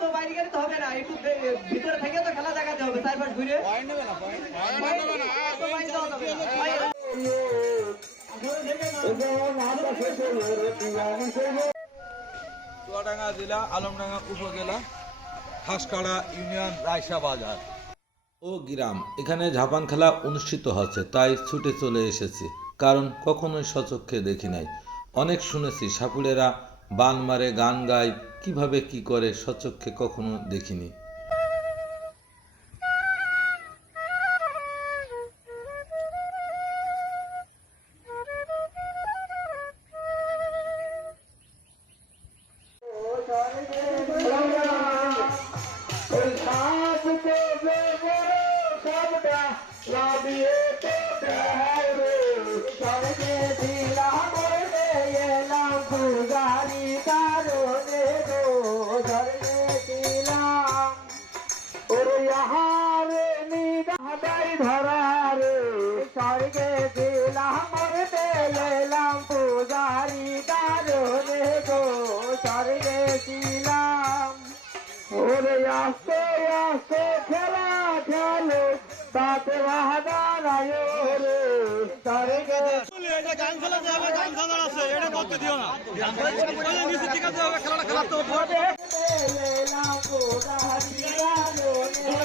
এত বাইরে গেলে তো হবে না একটু ভিতরে থেকে তো খেলা দেখাতে হবে চারপাশ ঘুরে। চুয়াডাঙ্গা জেলা আলমডাঙ্গা উপজেলা হাসকাড়া ইউনিয়ন রায়সা বাজার। ও গ্রাম এখানে ঝাপান খেলা অনুষ্ঠিত হচ্ছে তাই ছুটে চলে এসেছি। কারণ কখনোই সচক্ষে দেখি নাই। অনেক শুনেছি সাপুড়েরা বান মারে গান গায় কীভাবে কি করে স্বচক্ষে কখনো দেখিনি। স্বর্গে দিলাম মরতে এলাম পূজারি কারণে গো স্বর্গে ছিলাম ওরে আস্তে আস্তে খেলা খেলো তাতে বাহাদার আয়ো রে স্বর্গে গান খেলাতে হবে গান খেলার আছে এটা করতে দিও না টিকাতে হবে খেলাটা খেলাতে হবে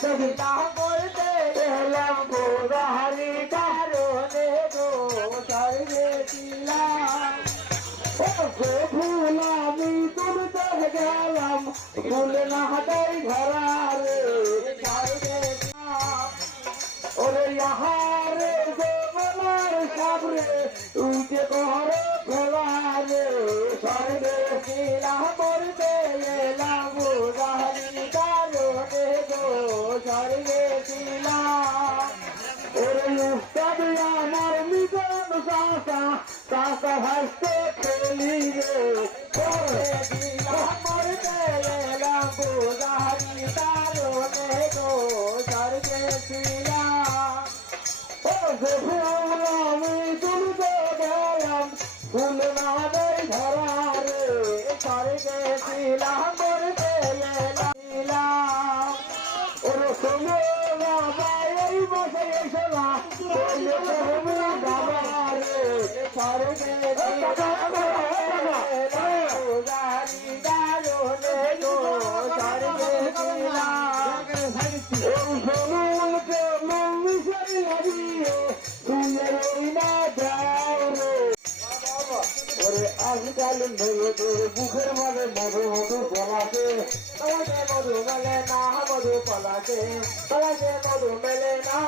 কবিতা বলতে এলাম গোদাহারি কারণে গো গেলাম হাতাই ধরা রে ওরে ইয়াহারে সাসা হাসতে খেলি রে। ওরে দিলাম করতে এলাম গোদাহারি কারণে গো স্বর্গে ছিলাম ও যে ফুল, আমি তুলতে গেলাম, ফুল ওরে এই বসে এসো না আজকাল বুকের মাঝে মধু মধু পলাশে আমাকে মধু মেলে না মধু পলাশে পলাশে মধু মেলে না।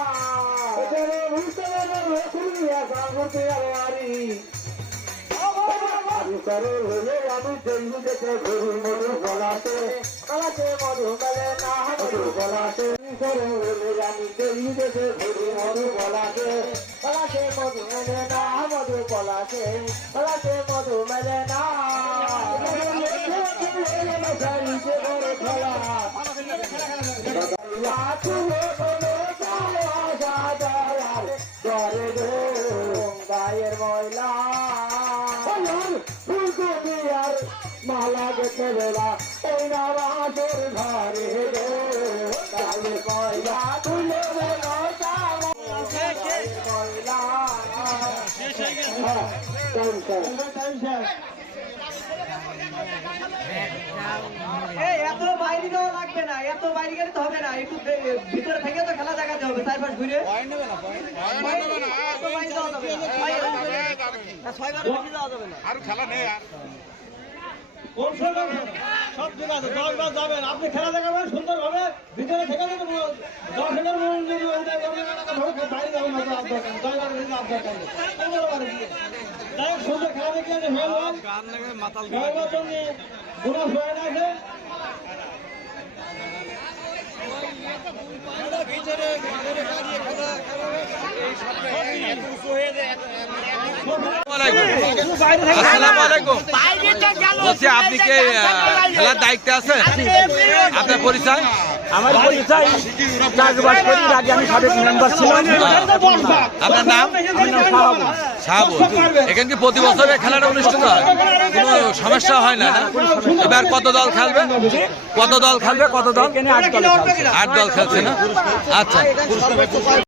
আমি জৈব দেখে ঘুরি মধু পলাশে। পলাশে মধু মেলে না মধু পলাশে। আমি জৈব দেখে ঘুরি মধু পলাশে। পলাশে মধু মেলে না মধু পলাশে পলাশে মধু মেলে না। গায়ের ময়লা ফুলকপি আর মালা গেছে। বেলা ওই ঘরে গায়ের ময়লা তুলে ময়লা এত বাইরে যাওয়া লাগবে না এত বাইরে গেলে তো হবে না একটু ভিতরে থেকে তো খেলা দেখাতে হবে চারপাশ ঘুরে। বাইরে এত বাইরে যাওয়া যাবে না। বাইরে না, ছয়বারের বেশি যাওয়া যাবে না। কোন সময় সব ঠিক আছে দশ বার যাবেন। আপনি খেলা দেখাবেন সুন্দরভাবে ভিতরে থেকে বাইরে যাবেন দশ বার হয়ে হয়ে গেছে। আসসালামু বলছি আপনি কি খেলার দায়িত্বে আছেন? আপনার পরিচয়? আমার পরিচয় চাষবাস করি আগে আমি সাবেক মেম্বার ছিলাম। আপনার নাম? এখানে কি প্রতি বছর খেলাটা অনুষ্ঠিত হয়? কোনো সমস্যা হয় না এবার কত দল খেলবে? কত দল খেলবে? কত দল? এখানে আট দল আট দল খেলছে। না? আচ্ছা।